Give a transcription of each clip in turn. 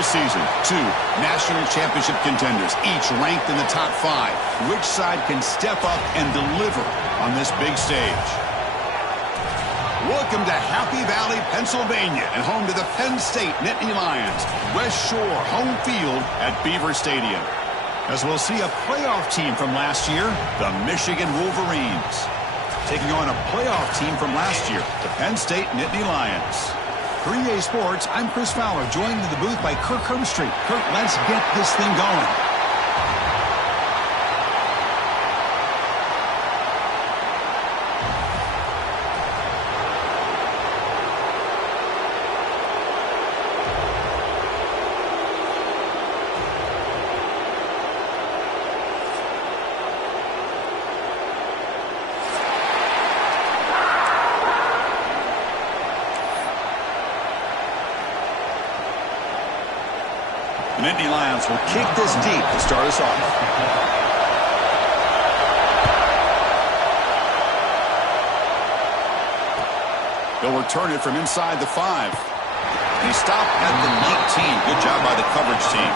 this season. Two national championship contenders, each ranked in the top 5. Which side can step up and deliver on this big stage? Welcome to Happy Valley, Pennsylvania, and home to the Penn State-Michigan Lions. West Shore home field at Beaver Stadium. As we'll see a playoff team from last year, the Michigan Wolverines, taking on a playoff team from last year, the Penn State-Nittany Lions. For EA Sports, I'm Chris Fowler, joined in the booth by Kirk Hermstreet. Kirk, let's get this thing going. The Nittany Lions will kick this deep to start us off. They'll return it from inside the 5. He stopped at the 19. Good job by the coverage team.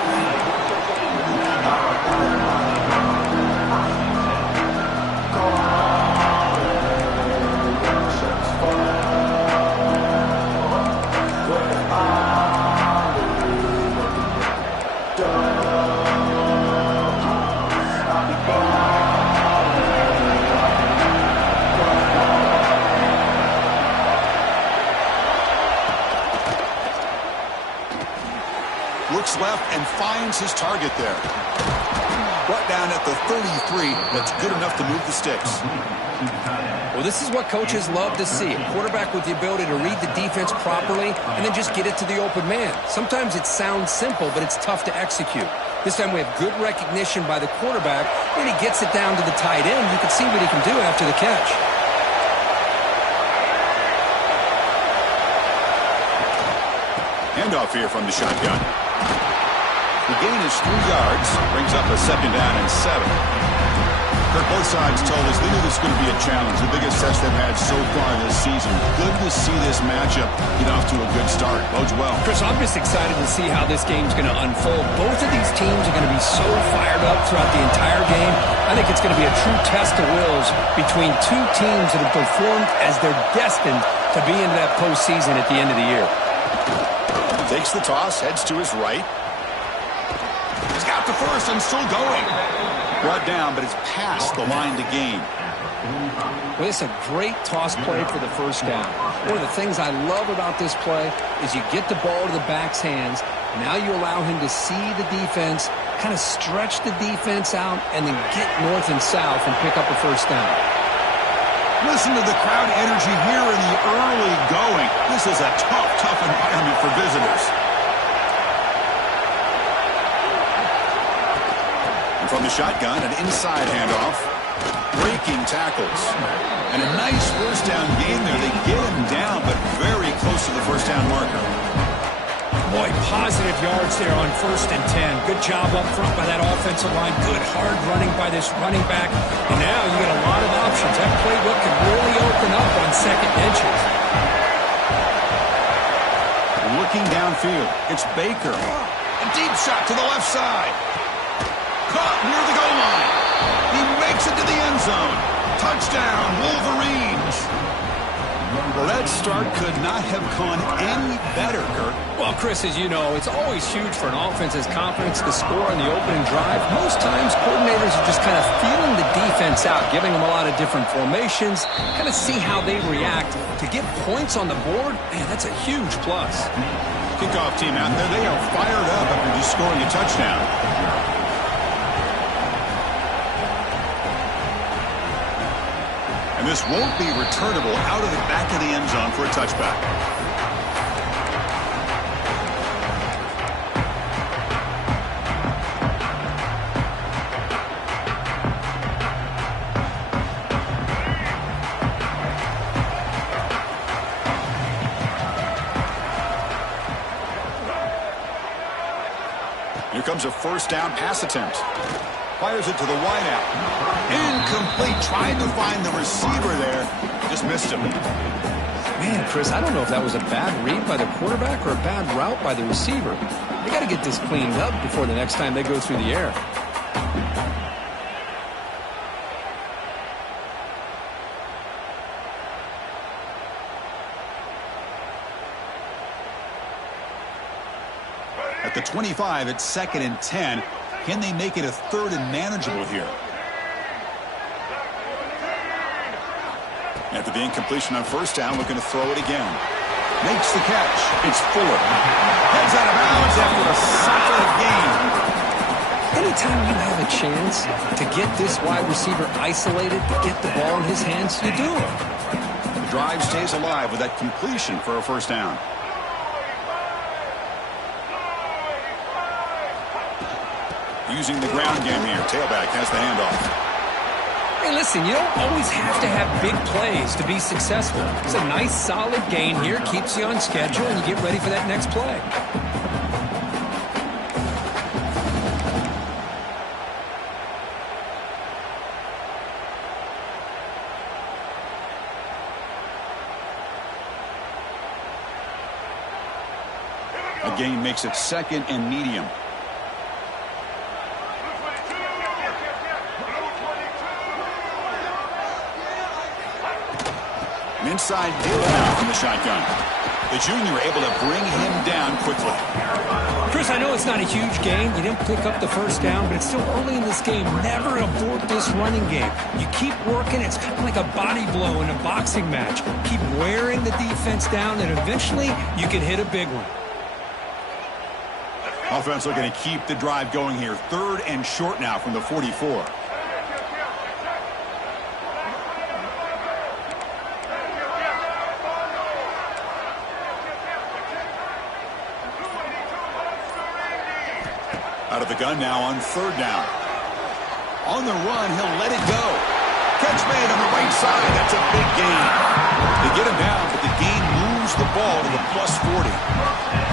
Looks left and finds his target there. Brought down at the 33. That's good enough to move the sticks. Well, this is what coaches love to see. A quarterback with the ability to read the defense properly and then just get it to the open man. Sometimes it sounds simple, but it's tough to execute. This time we have good recognition by the quarterback. When he gets it down to the tight end, you can see what he can do after the catch. Handoff here from the shotgun. The gain is 3 yards, brings up a 2nd down and 7. Kirk, both sides told us they knew this was going to be a challenge, the biggest test they've had so far this season. Good to see this matchup get off to a good start. Bodes well. Chris, I'm just excited to see how this game's going to unfold. Both of these teams are going to be so fired up throughout the entire game. I think it's going to be a true test of wills between two teams that have performed as they're destined to be into that postseason at the end of the year. Takes the toss, heads to his right. He's got the first and still going. Brought down, but it's past the line to gain. Well, it's a great toss play for the first down. One of the things I love about this play is you get the ball to the back's hands. Now you allow him to see the defense, kind of stretch the defense out, and then get north and south and pick up a first down. Listen to the crowd energy here in the early going. This is a tough environment for visitors. And from the shotgun, an inside handoff. Breaking tackles. And a nice first down gain there. They get him down, but very close to the first down marker. Boy, positive yards there on 1st and 10. Good job up front by that offensive line. Good hard running by this running back. And now you get a lot of options. That playbook can really open up on 2nd inches. Looking downfield, it's Baker. A deep shot to the left side. Caught near the goal line. He makes it to the end zone. Touchdown, Wolverines. Well, that start could not have gone any better, Kirk. Well, Chris, as you know, it's always huge for an offense's confidence to score on the opening drive. Most times, coordinators are just kind of feeling the defense out, giving them a lot of different formations, kind of see how they react. To get points on the board, man, that's a huge plus. Kickoff team out there, they are fired up after just scoring a touchdown. And this won't be returnable out of the back of the end zone for a touchback. Here comes a first down pass attempt. Fires it to the wideout. Incomplete. Tried to find the receiver there. Just missed him. Man, Chris, I don't know if that was a bad read by the quarterback or a bad route by the receiver. They got to get this cleaned up before the next time they go through the air. At the 25, it's 2nd and 10. Can they make it a 3rd and manageable here? After the incompletion on 1st down, looking to throw it again. Makes the catch. It's Fuller. Heads out of bounds after a solid gain. Anytime you have a chance to get this wide receiver isolated, to get the ball in his hands, you do it. The drive stays alive with that completion for a 1st down. Using the ground game here. Tailback has the handoff. Hey, listen, you don't always have to have big plays to be successful. It's a nice, solid gain here. Keeps you on schedule, and you get ready for that next play. A gain makes it 2nd and medium. Inside deal now from the shotgun. The junior able to bring him down quickly. Chris, I know it's not a huge gain. You didn't pick up the 1st down, but it's still early in this game. Never abort this running game. You keep working. It's kind of like a body blow in a boxing match. Keep wearing the defense down, and eventually you can hit a big one. Offense looking to keep the drive going here. 3rd and short now from the 44. Out of the gun now on 3rd down. On the run, he'll let it go. Catch made on the right side. That's a big gain. They get him down, but the gain moves the ball to the +40.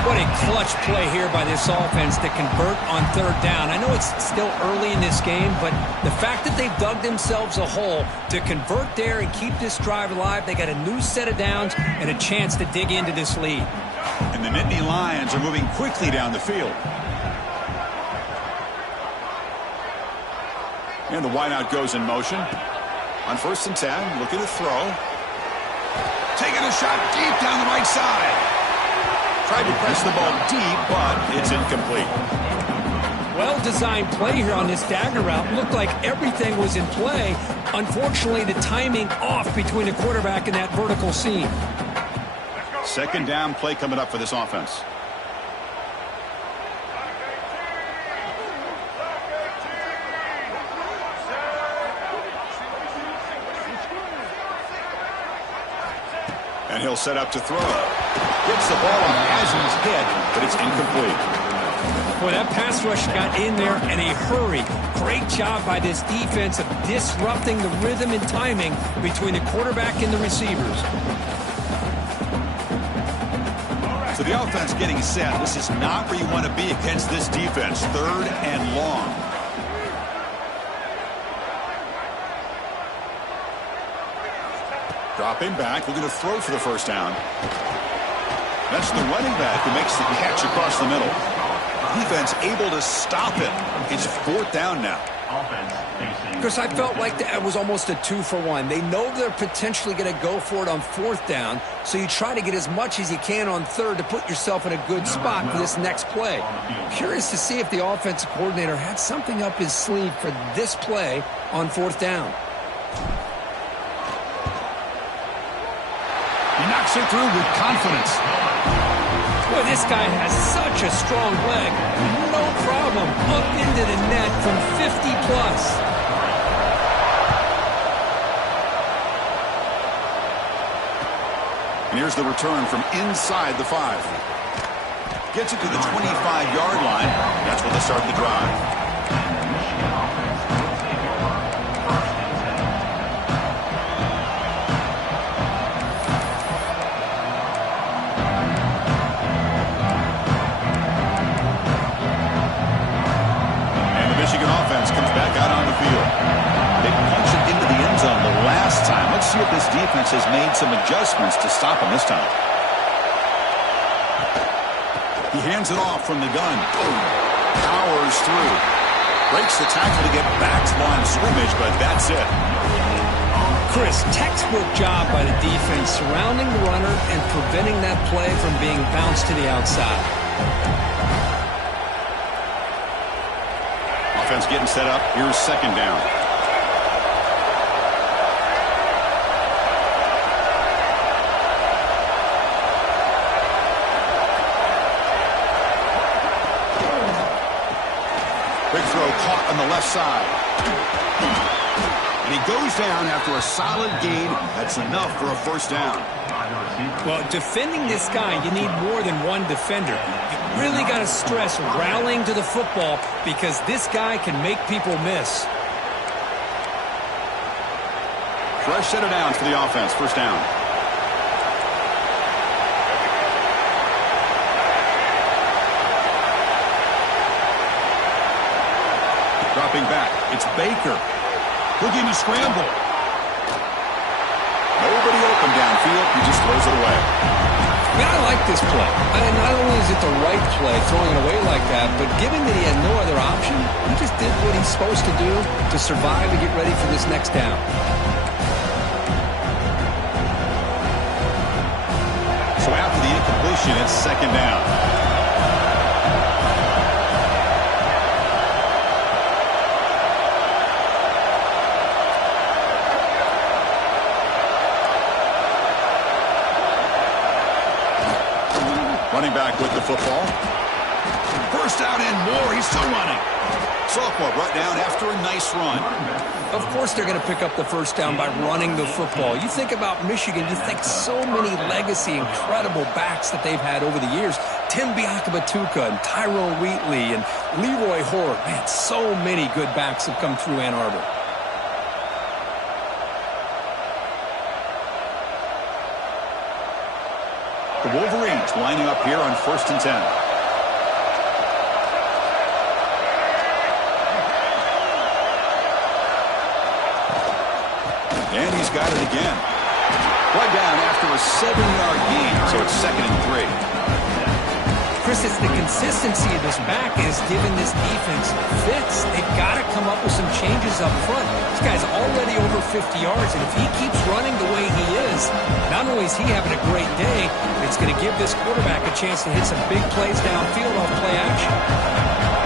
What a clutch play here by this offense to convert on 3rd down. I know it's still early in this game, but the fact that they've dug themselves a hole to convert there and keep this drive alive, they got a new set of downs and a chance to dig into this lead. And the Nittany Lions are moving quickly down the field. And the wideout goes in motion. On 1st and 10, looking to throw. Taking a shot deep down the right side. Tried to press the ball deep, but it's incomplete. Well-designed play here on this dagger route. Looked like everything was in play. Unfortunately, the timing off between the quarterback and that vertical seam. 2nd down play coming up for this offense. And he'll set up to throw. Gets the ball on as he's hit, but it's incomplete. Boy, that pass rush got in there in a hurry. Great job by this defense of disrupting the rhythm and timing between the quarterback and the receivers. So the offense getting set. This is not where you want to be against this defense. 3rd and long. Dropping back, looking to throw for the 1st down. That's the running back who makes the catch across the middle. Defense able to stop it. It's 4th down now. Chris, I felt like that was almost a 2-for-1. They know they're potentially going to go for it on 4th down, so you try to get as much as you can on 3rd to put yourself in a good spot for this next play. Curious to see if the offensive coordinator had something up his sleeve for this play on 4th down. He knocks it through with confidence. Boy, this guy has such a strong leg. No problem. Up into the net from 50+. And here's the return from inside the 5. Gets it to the 25-yard line. That's where they start the drive. See if this defense has made some adjustments to stop him this time. He hands it off from the gun. Powers through. Breaks the tackle to get back to line of scrimmage, but that's it. Chris, textbook job by the defense surrounding the runner and preventing that play from being bounced to the outside. Offense getting set up. Here's second down. Big throw caught on the left side. And he goes down after a solid gain. That's enough for a first down. Well, defending this guy, you need more than one defender. You really got to stress rallying to the football because this guy can make people miss. Fresh set of downs for the offense. First down. Dropping back. It's Baker. Looking to scramble. Nobody open downfield. He just throws it away. Man, I like this play. Not only is it the right play, throwing it away like that, but given that he had no other option, he just did what he's supposed to do to survive and get ready for this next down. So after the incompletion, it's second down. Running back with the football. First down and more. He's still running. Sophomore brought down after a nice run. Of course they're going to pick up the first down by running the football. You think about Michigan, you think so many legacy, incredible backs that they've had over the years. Tim Biakabatuka and Tyrone Wheatley and Leroy Horde. Man, so many good backs have come through Ann Arbor. The Wolverines lining up here on 1st and 10. And he's got it again. Brought down after a 7-yard gain, so it's 2nd and 3. Chris, it's the consistency of this back is giving this defense fits. They've got to come up with some changes up front. This guy's already over 50 yards, and if he keeps running the way he is, not only is he having a great day, it's going to give this quarterback a chance to hit some big plays downfield off play action.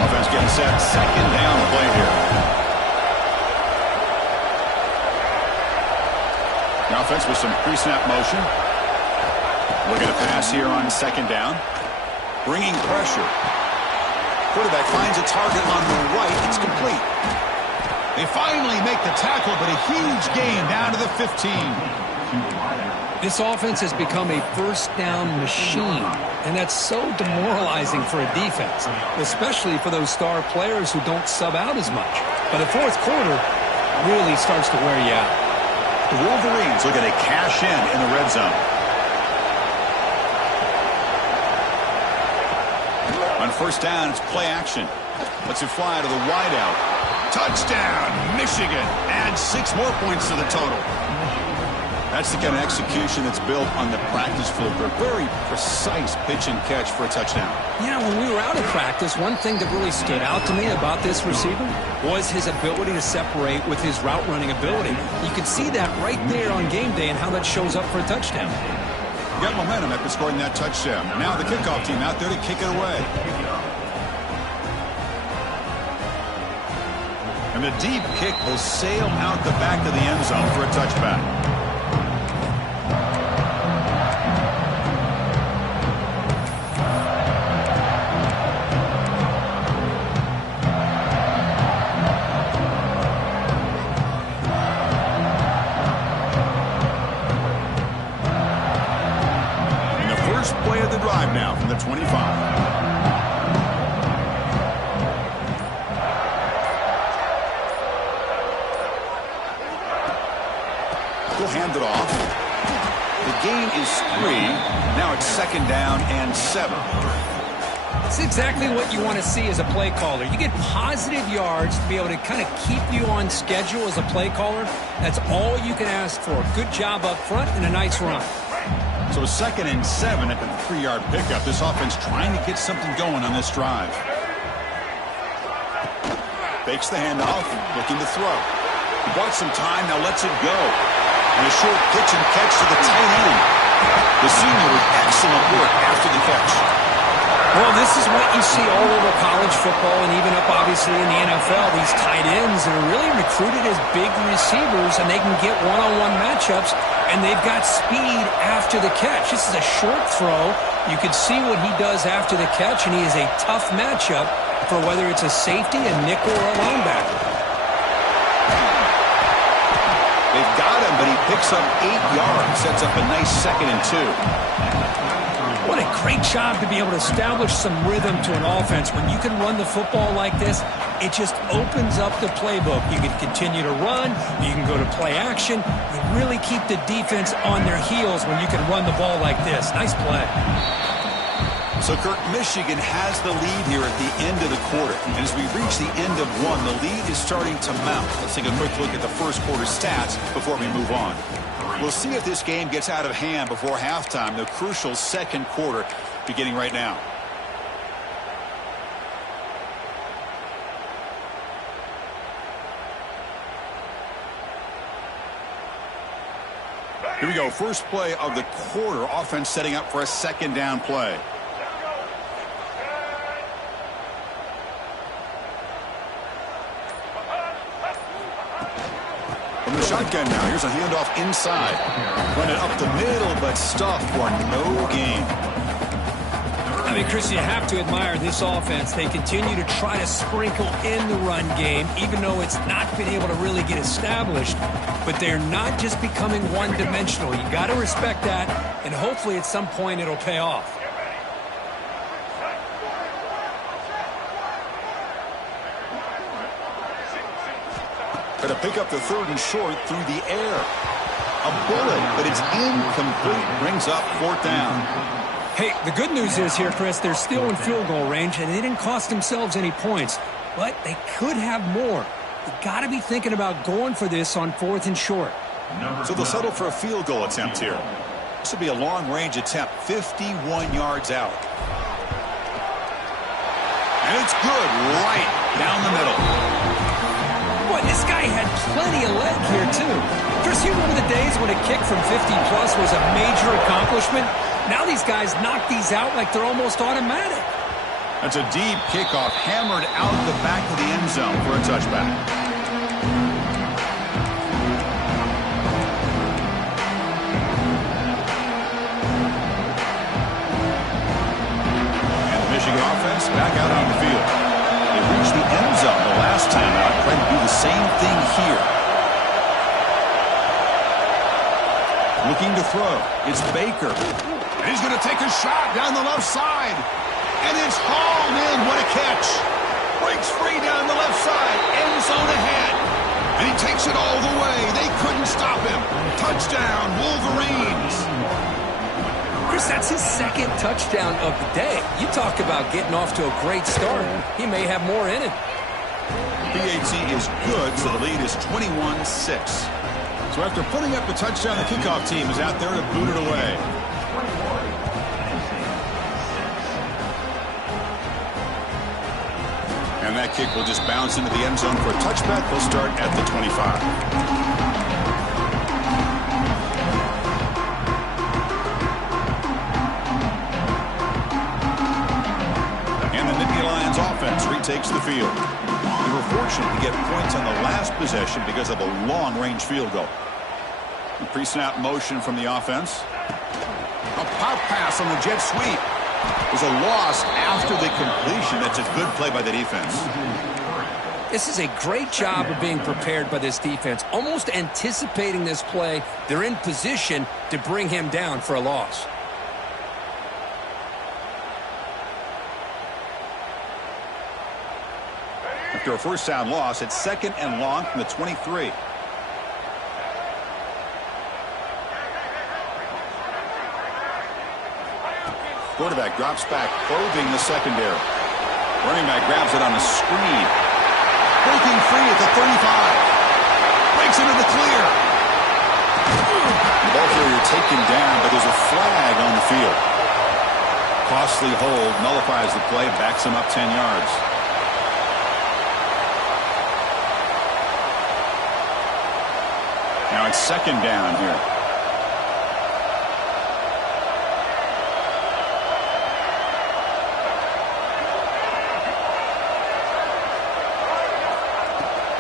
Offense getting set. Second down play here. The offense with some pre-snap motion. Looking to pass here on second down. Bringing pressure. Quarterback finds a target on the right. It's complete. They finally make the tackle, but a huge gain down to the 15. This offense has become a first down machine, and that's so demoralizing for a defense, especially for those star players who don't sub out as much. But the fourth quarter really starts to wear you out. The Wolverines looking to cash in the red zone. On first down, it's play action. Lets it fly to the wideout. Touchdown, Michigan. Adds 6 more points to the total. That's the kind of execution that's built on the practice field. A very precise pitch and catch for a touchdown. Yeah, when we were out of practice, one thing that really stood out to me about this receiver was his ability to separate with his route running ability. You can see that right there on game day and how that shows up for a touchdown. Got momentum after scoring that touchdown. Now the kickoff team out there to kick it away. And the deep kick will sail out the back of the end zone for a touchback. Play of the drive now from the 25. He'll hand it off. The gain is 3. Now it's second down and 7. It's exactly what you want to see as a play caller. You get positive yards to be able to kind of keep you on schedule as a play caller. That's all you can ask for. Good job up front and a nice run. So 2nd and 7 at the 3-yard pickup. This offense trying to get something going on this drive. Fakes the handoff, looking to throw. He bought some time, now lets it go. And a short pitch and catch to the tight end. The senior with excellent work after the catch. Well, this is what you see all over college football and even up, obviously, in the NFL. These tight ends that are really recruited as big receivers, and they can get one-on-one matchups, and they've got speed after the catch. This is a short throw. You can see what he does after the catch, and he is a tough matchup for whether it's a safety, a nickel, or a linebacker. They've got him, but he picks up 8 yards. Sets up a nice 2nd and 2. What a great job to be able to establish some rhythm to an offense. When you can run the football like this, it just opens up the playbook. You can continue to run. You can go to play action. You really keep the defense on their heels when you can run the ball like this. Nice play. So, Kirk, Michigan has the lead here at the end of the quarter. And as we reach the end of one, the lead is starting to mount. Let's take a quick look at the first quarter stats before we move on. We'll see if this game gets out of hand before halftime, the crucial 2nd quarter beginning right now. Here we go, first play of the quarter. Offense setting up for a 2nd down play. From the shotgun now, here's a handoff inside. Run it up the middle, but stuffed for no gain. I mean, Chris, you have to admire this offense. They continue to try to sprinkle in the run game, even though it's not been able to really get established. But they're not just becoming one-dimensional. You got to respect that, and hopefully at some point it'll pay off. To pick up the 3rd and short through the air. A bullet, but it's incomplete. Brings up 4th down. Hey, the good news is here, Chris, they're still in field goal range, and they didn't cost themselves any points. But they could have more. You got to be thinking about going for this on 4th and short. So they'll settle for a field goal attempt here. This will be a long-range attempt, 51 yards out. And it's good right down the middle. Boy, this guy had plenty of leg here, too. Chris, you remember the days when a kick from 50-plus was a major accomplishment? Now these guys knock these out like they're almost automatic. That's a deep kickoff, hammered out the back of the end zone for a touchback. And the Michigan offense back out on the field. They reached the end zone the last time out. Trying to do the same thing here. Looking to throw. It's Baker. And he's going to take a shot down the left side. And it's hauled in. What a catch. Breaks free down the left side. End zone ahead. And he takes it all the way. They couldn't stop him. Touchdown, Wolverines. Chris, that's his 2nd touchdown of the day. You talk about getting off to a great start. He may have more in him. PAT is good, so the lead is 21-6. So after putting up the touchdown, the kickoff team is out there to boot it away. And that kick will just bounce into the end zone for a touchback. They'll start at the 25. And the Nittany Lions offense retakes the field. They were fortunate to get points on the last possession because of a long-range field goal. Pre-snap motion from the offense. A pop pass on the jet sweep. There's a loss after the completion. That's a good play by the defense. This is a great job of being prepared by this defense. Almost anticipating this play. They're in position to bring him down for a loss. After a first down loss, it's 2nd and long from the 23. Quarterback drops back, probing the secondary. Running back grabs it on a screen. Breaking free at the 35. Breaks into the clear. The ball carrier taken down, but there's a flag on the field. Costly hold nullifies the play, backs him up 10 yards. Now it's second down here.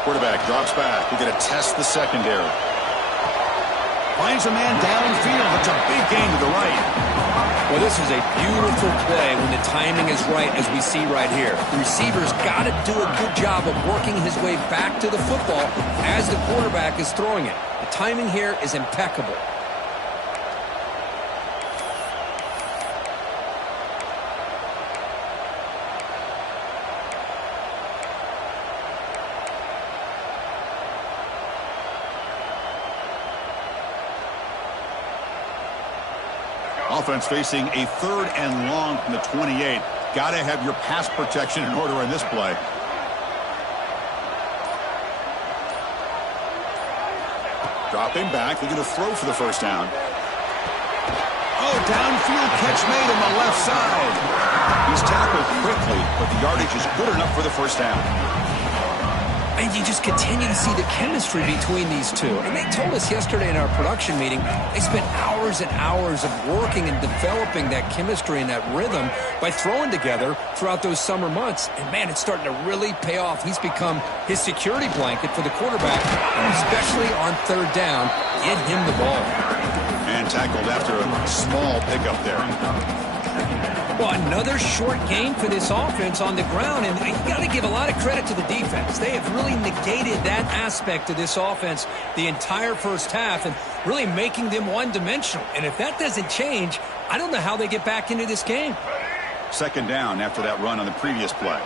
Quarterback drops back. We're going to test the secondary. Finds a man downfield. It's a big gain to the right. Well, this is a beautiful play when the timing is right, as we see right here. The receiver's got to do a good job of working his way back to the football as the quarterback is throwing it. The timing here is impeccable. Offense facing a third and long from the 28. Got to have your pass protection in order on this play. Dropping back. They're going to throw for the first down. Oh, downfield catch made on the left side. He's tackled quickly, but the yardage is good enough for the first down. And you just continue to see the chemistry between these two. And they told us yesterday in our production meeting, they spent hours and hours of working and developing that chemistry and that rhythm by throwing together throughout those summer months. And, man, it's starting to really pay off. He's become his security blanket for the quarterback, and especially on third down, get him the ball. And tackled after a small pickup there. Well, another short gain for this offense on the ground, and you got to give a lot of credit to the defense. They have really negated that aspect of this offense the entire first half and really making them one-dimensional. And if that doesn't change, I don't know how they get back into this game. Second down after that run on the previous play.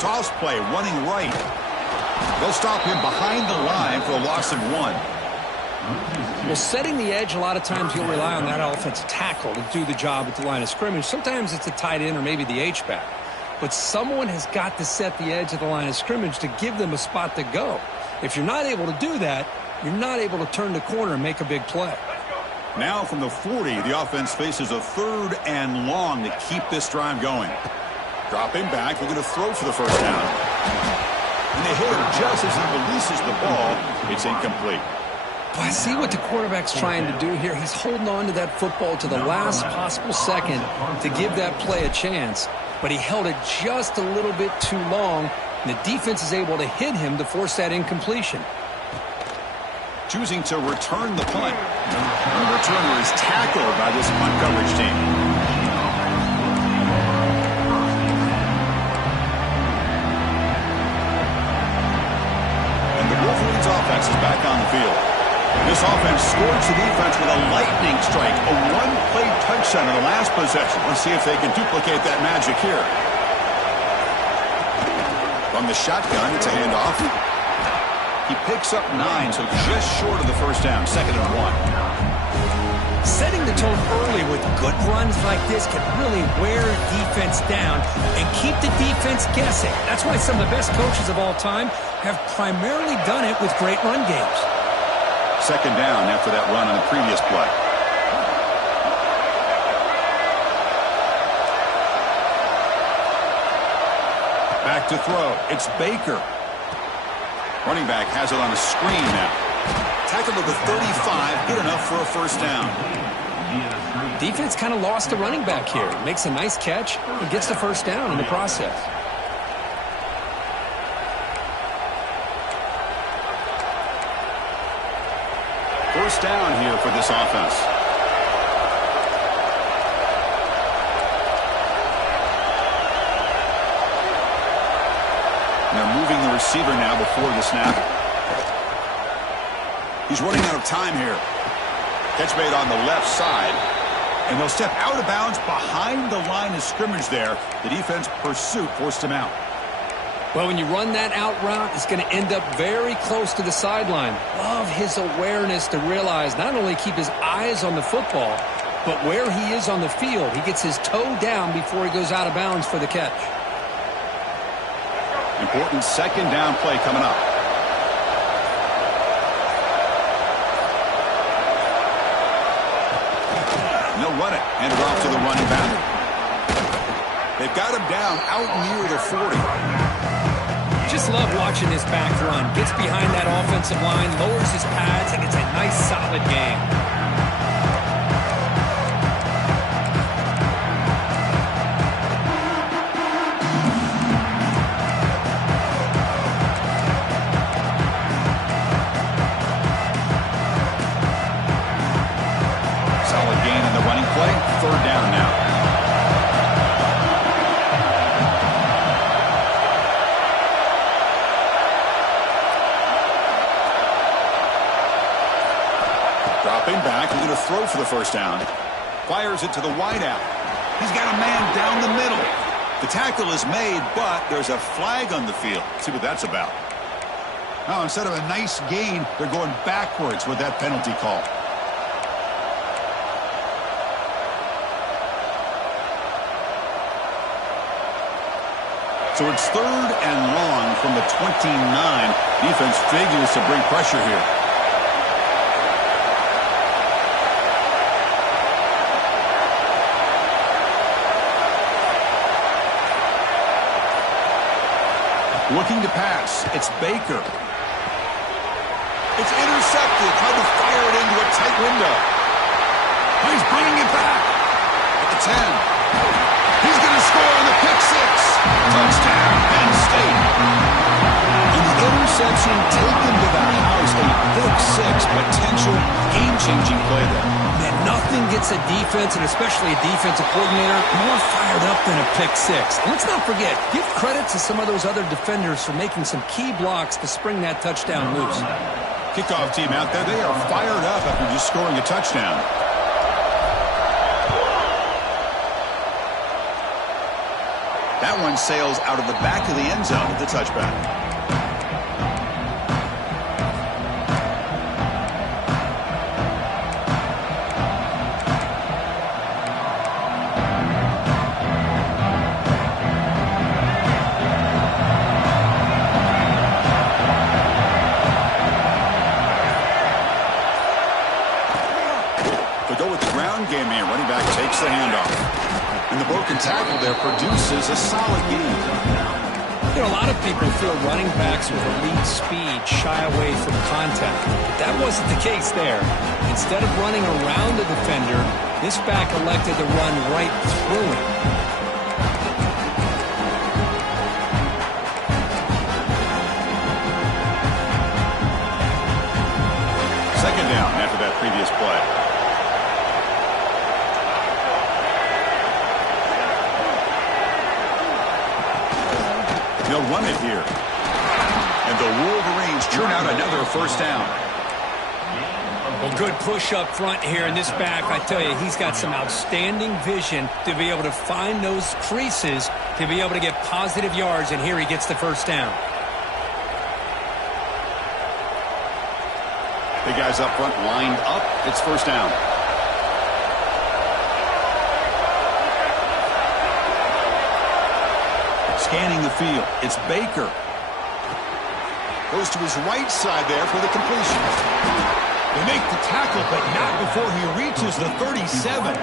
Toss play, running right. They'll stop him behind the line for a loss of 1. Well, setting the edge, a lot of times you'll rely on that offensive tackle to do the job at the line of scrimmage. Sometimes it's a tight end or maybe the H-back. But someone has got to set the edge of the line of scrimmage to give them a spot to go. If you're not able to do that, you're not able to turn the corner and make a big play. Now from the 40, the offense faces a third and long to keep this drive going. Dropping back, they're going to throw for the first down. And they hit him just as he releases the ball. It's incomplete. Well, I see what the quarterback's trying to do here. He's holding on to that football to the last possible second to give that play a chance. But he held it just a little bit too long, and the defense is able to hit him to force that incompletion. Choosing to return the punt. The returner is tackled by this punt coverage team. Offense is back on the field. This offense scores the defense with a lightning strike, a one-play touchdown in the last possession. Let's see if they can duplicate that magic here. From the shotgun, it's a handoff. He picks up 9, so just short of the first down, 2nd and 1. Setting the tone early with good runs like this can really wear defense down and keep the defense guessing. That's why some of the best coaches of all time have primarily done it with great run games. Second down after that run on the previous play. Back to throw. It's Baker. Running back has it on a screen now. Tackled to the 35, good enough for a first down. Defense kind of lost the running back here. Makes a nice catch and gets the first down in the process. First down here for this offense. And they're moving the receiver now before the snap. He's running out of time here. Catch made on the left side. And they'll step out of bounds behind the line of scrimmage there. The defense pursuit forced him out. Well, when you run that out route, it's going to end up very close to the sideline. Love his awareness to realize not only keep his eyes on the football, but where he is on the field. He gets his toe down before he goes out of bounds for the catch. Important second down play coming up. And they'll run it. Hand it off to the running back. They've got him down out near the 40. Just love watching this back run. Gets behind that offensive line, lowers his pads, and it's a nice, solid game. Solid gain in the running play. Third down now. Dropping back, he's going to throw for the first down. Fires it to the wideout. He's got a man down the middle. The tackle is made, but there's a flag on the field. Let's see what that's about. Now, instead of a nice gain, they're going backwards with that penalty call. So it's third and long from the 29. Defense figures to bring pressure here. Looking to pass. It's Baker. It's intercepted. Tried to fire it into a tight window. He's bringing it back at the 10. He's going to score on the pick six. Touchdown, Penn State. And the interception taken to the house. A pick six. Potential game-changing play there. Man, nothing gets a defense, and especially a defensive coordinator, more fired up than a pick six. And let's not forget, give credit to some of those other defenders for making some key blocks to spring that touchdown loose. Kickoff team out there, they are fired up after just scoring a touchdown. That one sails out of the back of the end zone at the touchback. Game here. Running back takes the handoff. And the broken tackle there produces a solid gain. You know, a lot of people feel running backs with elite speed shy away from contact. But that wasn't the case there. Instead of running around the defender, this back elected to run right through him. Second down after that previous play. They'll run it here. And the Wolverines churn out another first down. Well, good push up front here in this back. I tell you, he's got some outstanding vision to be able to find those creases, to be able to get positive yards, and here he gets the first down. The guys up front lined up. It's first down. Scanning the field. It's Baker. Goes to his right side there for the completion. They make the tackle, but not before he reaches the 37.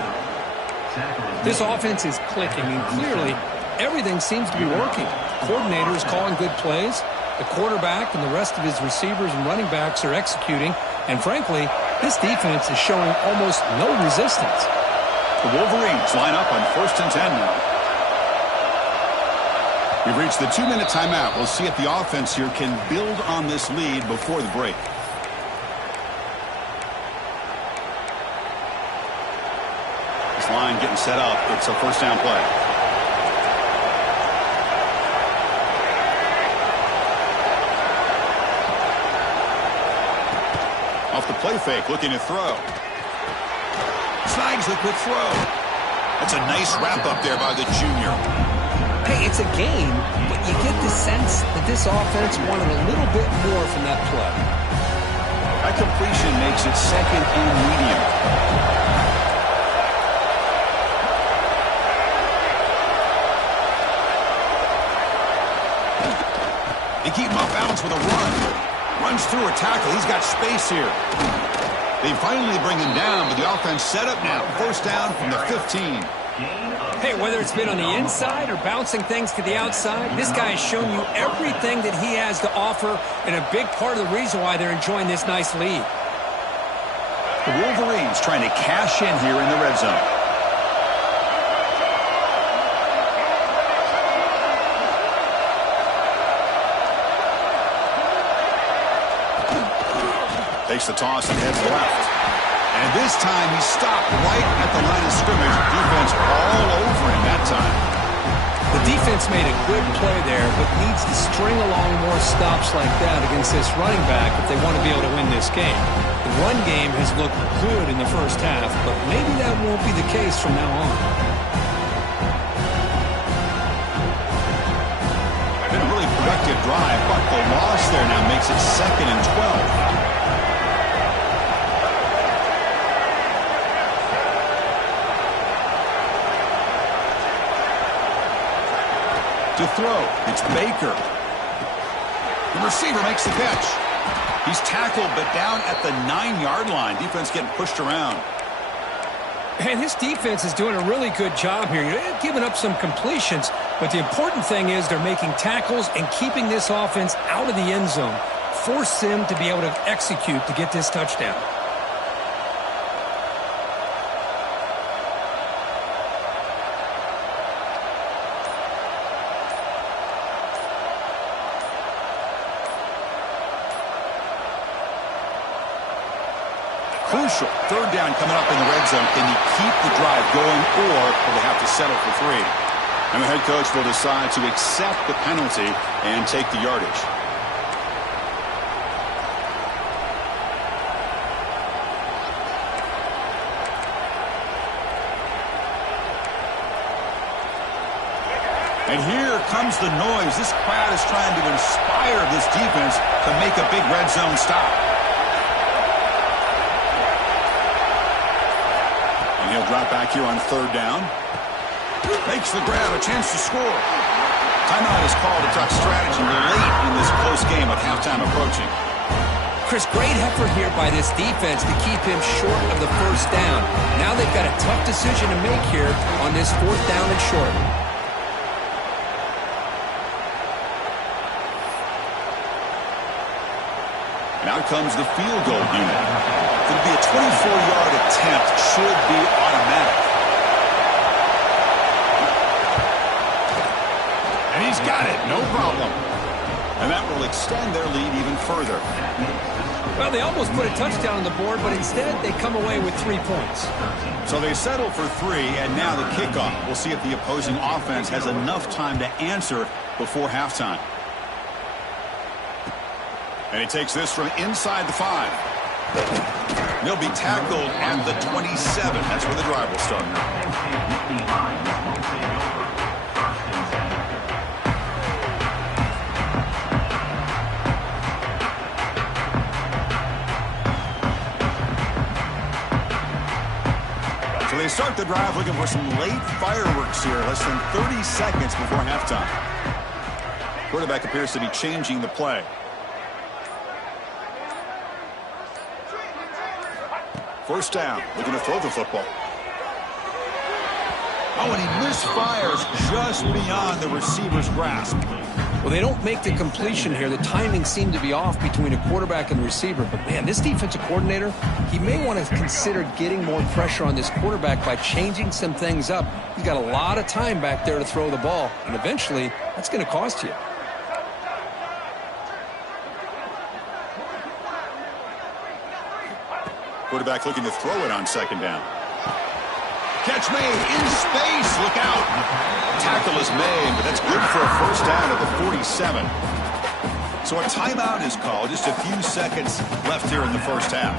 This offense is clicking, and clearly everything seems to be working. The coordinator is calling good plays. The quarterback and the rest of his receivers and running backs are executing. And frankly, this defense is showing almost no resistance. The Wolverines line up on 1st and 10 now. We've reached the 2-minute timeout. We'll see if the offense here can build on this lead before the break. This line getting set up. It's a first down play. Off the play fake, looking to throw. Snags the quick throw. That's a nice wrap up there by the junior. Hey, it's a game, but you get the sense that this offense wanted a little bit more from that play. That completion makes it second and medium. through a tackle. He's got space here. They finally bring him down, but the offense set up now. First down from the 15. Hey, whether it's been on the inside or bouncing things to the outside, this guy has shown you everything that he has to offer, and a big part of the reason why they're enjoying this nice lead. The Wolverines trying to cash in here in the red zone. Takes the toss and heads left. And this time he stopped right at the line of scrimmage. Defense all over him that time. The defense made a good play there, but needs to string along more stops like that against this running back if they want to be able to win this game. The run game has looked good in the first half, but maybe that won't be the case from now on. Been a really productive drive, but the loss there now makes it 2nd and 12. To throw, it's Baker. The receiver makes the catch. He's tackled, but down at the 9-yard line. Defense getting pushed around. And this defense is doing a really good job here. They're giving up some completions, but the important thing is they're making tackles and keeping this offense out of the end zone. Force them to be able to execute to get this touchdown. Crucial. 3rd down coming up in the red zone. Can he keep the drive going, or will they have to settle for 3? And the head coach will decide to accept the penalty and take the yardage. And here comes the noise. This crowd is trying to inspire this defense to make a big red zone stop. He'll drop back here on 3rd down. Makes the grab, a chance to score. Timeout is called to talk strategy late in this close game with halftime approaching. Chris, great effort here by this defense to keep him short of the first down. Now they've got a tough decision to make here on this 4th down and short. And out comes the field goal unit. It'll be a 24-yard attempt. Should be automatic. And he's got it. No problem. And that will extend their lead even further. Well, they almost put a touchdown on the board, but instead they come away with 3 points. So they settle for 3, and now the kickoff. We'll see if the opposing offense has enough time to answer before halftime. And he takes this from inside the 5. They'll be tackled at the 27. That's where the drive will start. So they start the drive looking for some late fireworks here. Less than 30 seconds before halftime. Quarterback appears to be changing the play. First down, looking to throw the football. Oh, and he misfires just beyond the receiver's grasp. Well, they don't make the completion here. The timing seemed to be off between a quarterback and the receiver. But, man, this defensive coordinator, he may want to consider getting more pressure on this quarterback by changing some things up. He's got a lot of time back there to throw the ball, and eventually that's going to cost you. Quarterback looking to throw it on 2nd down. Catch made in space. Look out. Tackle is made, but that's good for a first down at the 47. So a timeout is called. Just a few seconds left here in the first half.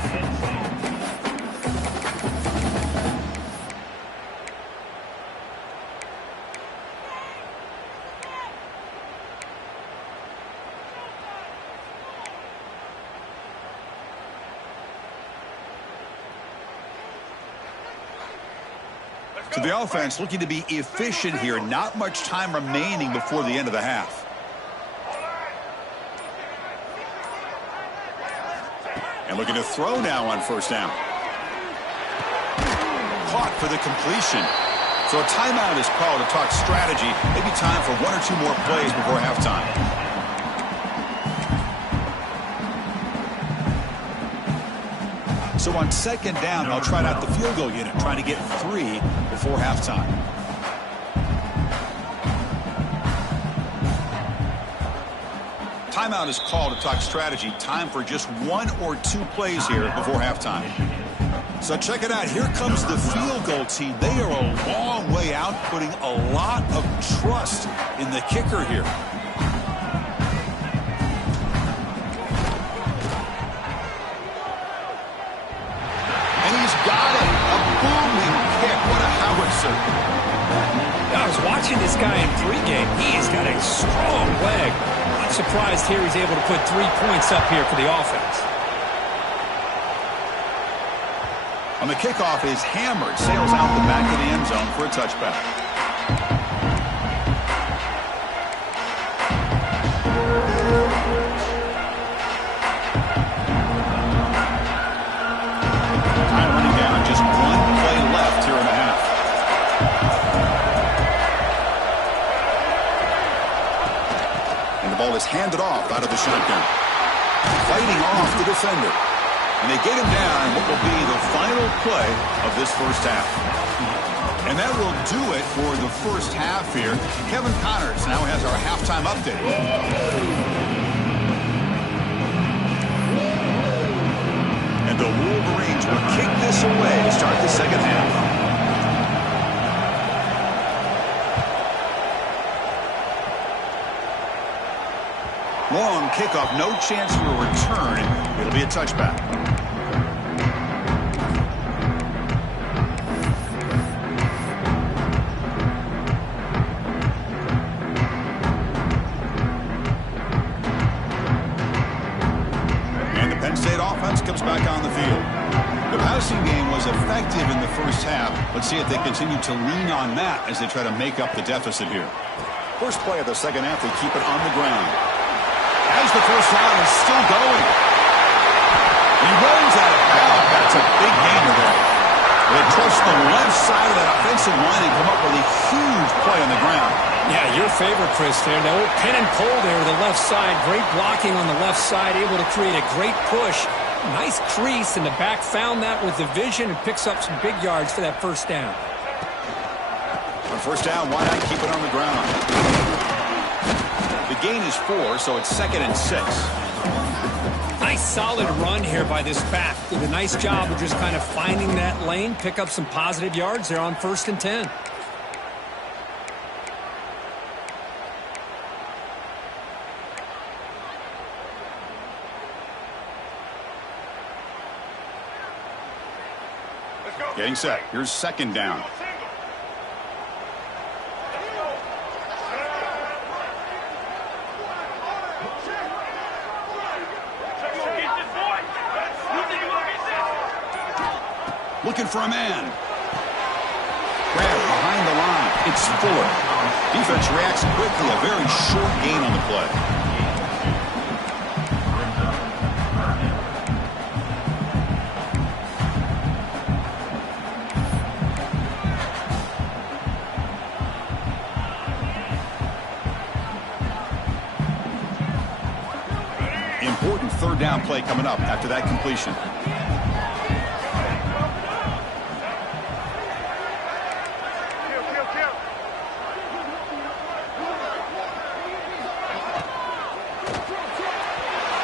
So the offense looking to be efficient here. Not much time remaining before the end of the half. And looking to throw now on first down. Caught for the completion. So a timeout is called to talk strategy. Maybe time for one or two more plays before halftime. So on second down, they'll try out the field goal unit, trying to get 3 before halftime. Timeout is called to talk strategy. Time for just 1 or 2 plays here before halftime. So check it out. Here comes the field goal team. They are a long way out, putting a lot of trust in the kicker here. And he's got it. A booming kick. What a howitzer. I was watching this guy in pregame. He has got a strong leg. Not surprised here he's able to put 3 points up here for the offense. On the kickoff is hammered, sails out the back of the end zone for a touchback. Time running down, just 1 play left here in the half. And the ball is handed off out of the shotgun. Fighting off the defender. And they get him down in what will be the final play of this first half. And that will do it for the first half here. Kevin Connors now has our halftime update. And the Wolverines will kick this away to start the second half. Long kickoff, no chance for a return. It'll be a touchback. And the Penn State offense comes back on the field. The passing game was effective in the first half. Let's see if they continue to lean on that as they try to make up the deficit here. First play of the second half, they keep it on the ground. As the first down is still going. He runs out of bounds. That's a big gainer there. They trust the left side of that offensive line and come up with a huge play on the ground. Yeah, your favorite, Chris, there. The old pin and pull there to the left side. Great blocking on the left side. Able to create a great push. Nice crease, and the back found that with the vision and picks up some big yards for that first down. On first down, why not keep it on the ground? The gain is 4, so it's 2nd and 6. Nice solid run here by this back. Did a nice job of just kind of finding that lane, pick up some positive yards there on 1st and 10. Getting set. Here's 2nd down. Looking for a man. Grab behind the line. It's Fuller. Defense reacts quickly. A very short gain on the play. Important 3rd down play coming up after that completion.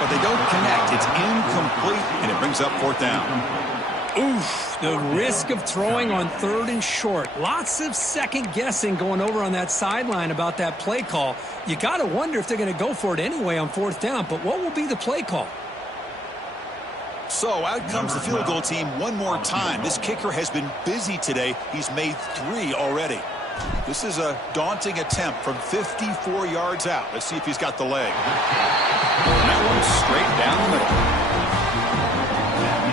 But they don't connect. It's incomplete, and it brings up 4th down. Oof, the risk of throwing on 3rd and short. Lots of second guessing going over on that sideline about that play call. You got to wonder if they're going to go for it anyway on 4th down, but what will be the play call? So out comes the field goal team one more time. This kicker has been busy today. He's made 3 already. This is a daunting attempt from 54 yards out. Let's see if he's got the leg. And that one's straight down the middle.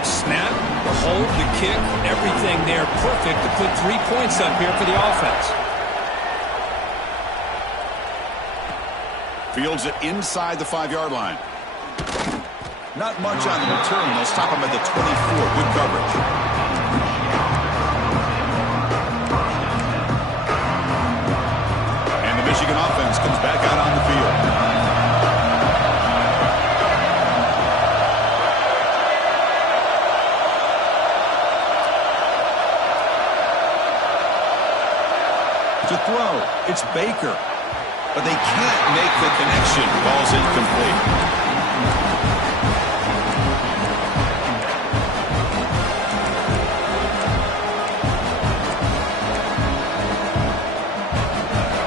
Snap, the hold, the kick, everything there perfect to put 3 points up here for the offense. Fields it inside the 5-yard line. Not much on the return. They'll stop him at the 24. Good coverage. And the Michigan offense comes back out on the field. To throw, it's Baker. But they can't make the connection. Ball's incomplete.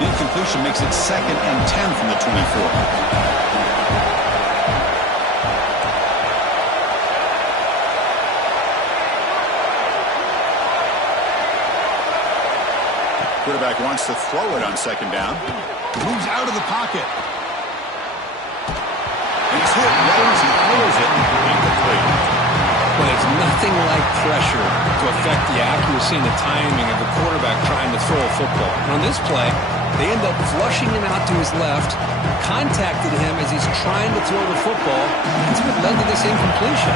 Incompletion makes it 2nd and 10 from the 24. Quarterback wants to throw it on 2nd down. Moves out of the pocket. And he's hit right as he throws it. Incomplete. Well, there's nothing like pressure to affect the accuracy and the timing of the quarterback trying to throw a football. And on this play, they end up flushing him out to his left, contacted him as he's trying to throw the football. That's what led to this incompletion.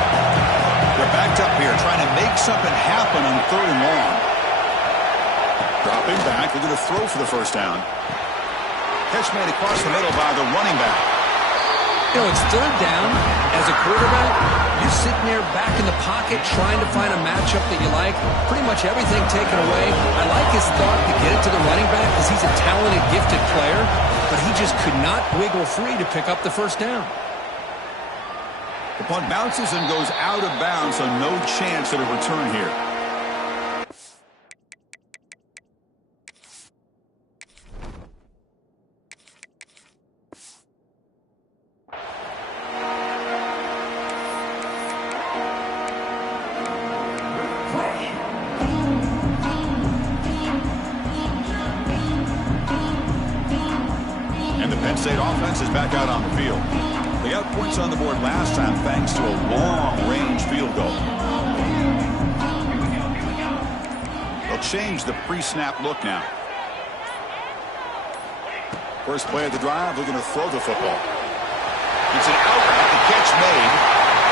They're backed up here trying to make something happen on 3rd and long. Dropping back, they're going to throw for the 1st down. Catch made across the middle by the running back. You know, it's 3rd down. As a quarterback, you're sitting there back in the pocket trying to find a matchup that you like. Pretty much everything taken away. I like his thought to get it to the running back because he's a talented, gifted player, but he just could not wiggle free to pick up the 1st down. The punt bounces and goes out of bounds, so no chance at a return here. Penn State offense is back out on the field. They got points on the board last time thanks to a long-range field goal. They'll change the pre-snap look now. First play of the drive, they're going to throw the football. It's an out route, the catch made.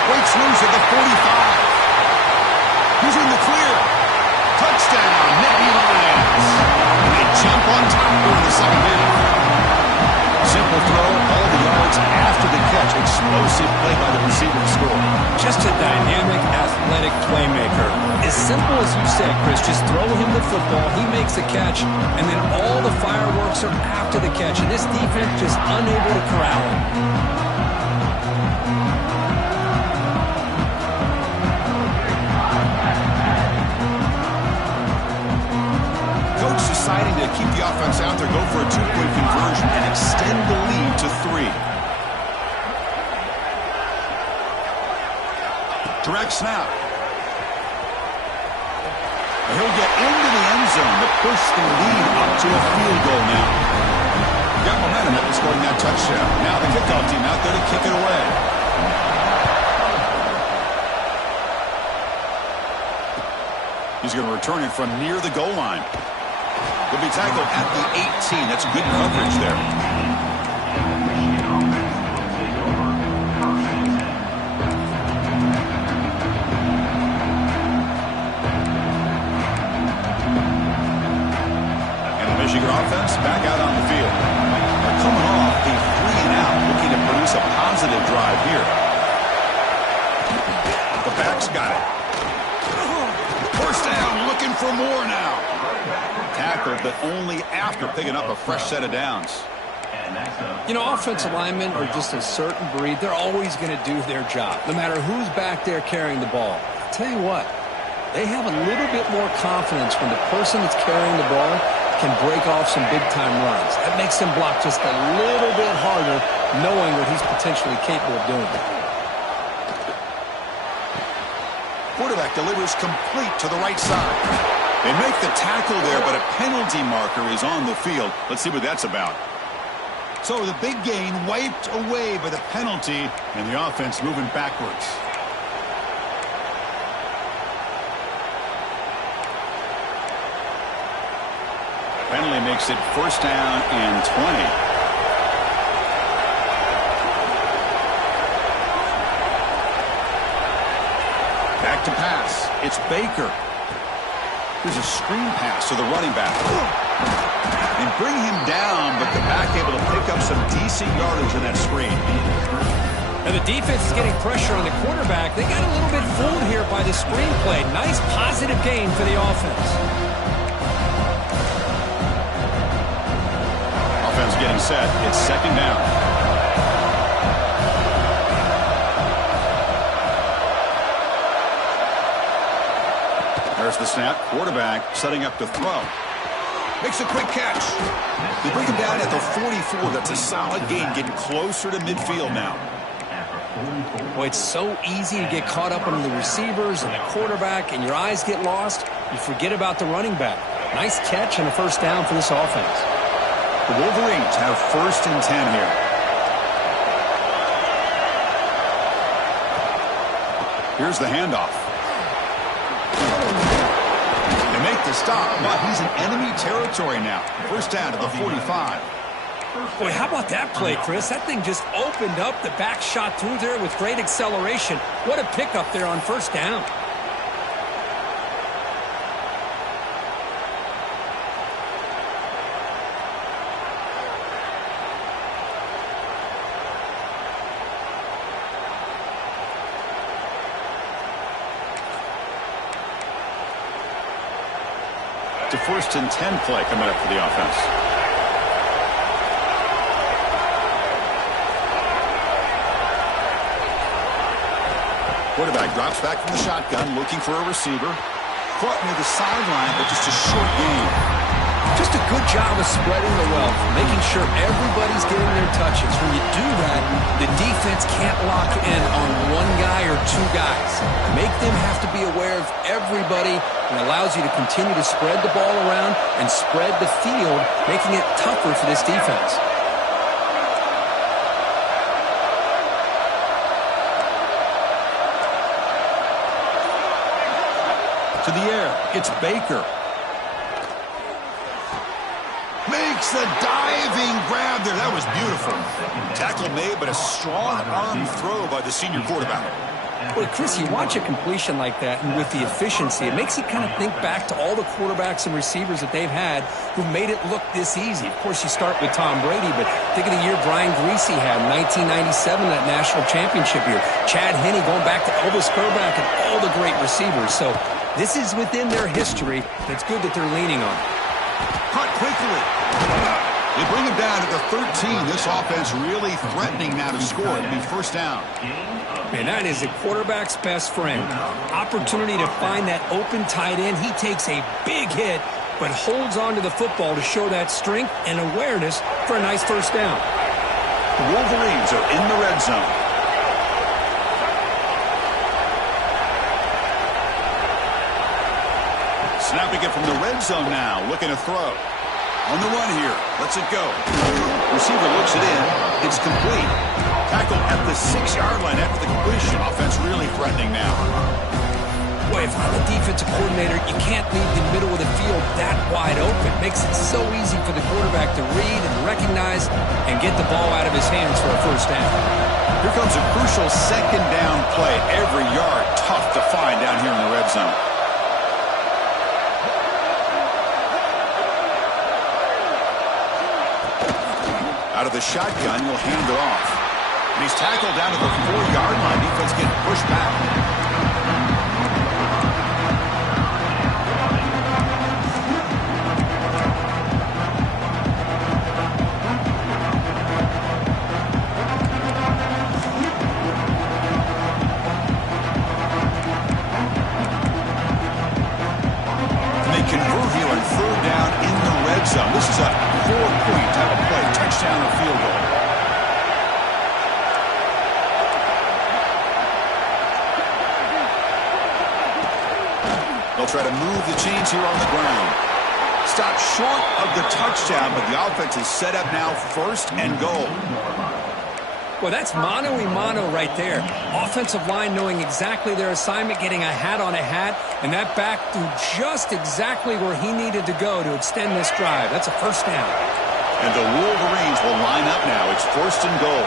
Breaks loose at the 45. He's in the clear. Touchdown, Nittany Lions. And they jump on top during the 2nd half. Simple throw, all the yards after the catch. Explosive play by the receiver to score. Just a dynamic, athletic playmaker. As simple as you said, Chris, just throw him the football, he makes the catch, and then all the fireworks are after the catch. And this defense just unable to corral him. Deciding to keep the offense out there, go for a 2-point conversion and extend the lead to 3. Direct snap. He'll get into the end zone to push the lead up to a field goal now. Got momentum after scoring that touchdown. Now the kickoff team out there to kick it away. He's going to return it from near the goal line. Will be tackled at the 18. That's good coverage there. And the Michigan offense back out on the field. They're coming off a 3-and-out, looking to produce a positive drive here. The back's got it. First down, looking for more now. Tackled, but only after picking up a fresh set of downs. You know, offensive linemen are just a certain breed. They're always going to do their job, no matter who's back there carrying the ball. I'll tell you what, they have a little bit more confidence when the person that's carrying the ball can break off some big-time runs. That makes them block just a little bit harder, knowing what he's potentially capable of doing. Quarterback delivers complete to the right side. They make the tackle there, but a penalty marker is on the field. Let's see what that's about. So the big gain wiped away by the penalty, and the offense moving backwards. Penalty makes it 1st down and 20. to pass. It's Baker. Here's a screen pass to the running back. And bring him down, but the back able to pick up some decent yardage in that screen. And the defense is getting pressure on the quarterback. They got a little bit fooled here by the screenplay. Nice positive gain for the offense. Offense getting set. It's second down. There's the snap. Quarterback setting up to throw. Makes a quick catch. They bring him down at the 44. That's a solid gain, getting closer to midfield now. Boy, it's so easy to get caught up on the receivers and the quarterback, and your eyes get lost. You forget about the running back. Nice catch and a first down for this offense. The Wolverines have 1st and 10 here. Here's the handoff. They make the stop, but he's in enemy territory now. First down to the 45. Boy, how about that play, Chris? That thing just opened up. The back shot through there with great acceleration. What a pickup there on first down. It's a 1st and 10 play coming up for the offense. Quarterback drops back from the shotgun, looking for a receiver. Caught near the sideline, but just a short gain. Just a good job of spreading the wealth, making sure everybody's getting their touches. When you do that, the defense can't lock in on one guy or two guys. Make them have to be aware of everybody, and allows you to continue to spread the ball around and spread the field, making it tougher for this defense. To the air, it's Baker. Makes the diving grab there. That was beautiful. Tackle made, but a strong arm throw by the senior quarterback. Well, Chris, you watch a completion like that, and with the efficiency, it makes you kind of think back to all the quarterbacks and receivers that they've had who made it look this easy. Of course, you start with Tom Brady, but think of the year Brian Greasy had in 1997, that national championship year. Chad Henne going back to Elvis Grbac and all the great receivers. So this is within their history, and it's good that they're leaning on it. Cut quickly. They bring him down at the 13. This offense really threatening now to score. It'll be first down. Man, that is a quarterback's best friend. Opportunity to find that open tight end. He takes a big hit, but holds on to the football to show that strength and awareness for a nice first down. The Wolverines are in the red zone. Snapping it from the red zone now, looking to throw. On the run here, lets it go. Receiver looks it in. It's complete. Tackle at the 6-yard line after the completion. Offense really threatening now. Boy, if I'm a defensive coordinator, you can't leave the middle of the field that wide open. Makes it so easy for the quarterback to read and recognize and get the ball out of his hands for a first down. Here comes a crucial second down play. Every yard tough to find down here in the red zone. Out of the shotgun, he'll hand it off. And he's tackled down to the 4-yard line. Defense getting pushed back. And they convert here on 3rd down in the red zone. This is a 4-point type of play. Touchdown or field goal. They'll try to move the chains here on the ground. Stopped short of the touchdown, but the offense is set up now 1st and goal. Well, that's mano-a-mano right there. Offensive line knowing exactly their assignment, getting a hat on a hat, and that back threw just exactly where he needed to go to extend this drive. That's a first down. And the Wolverines will line up now. It's 1st and goal.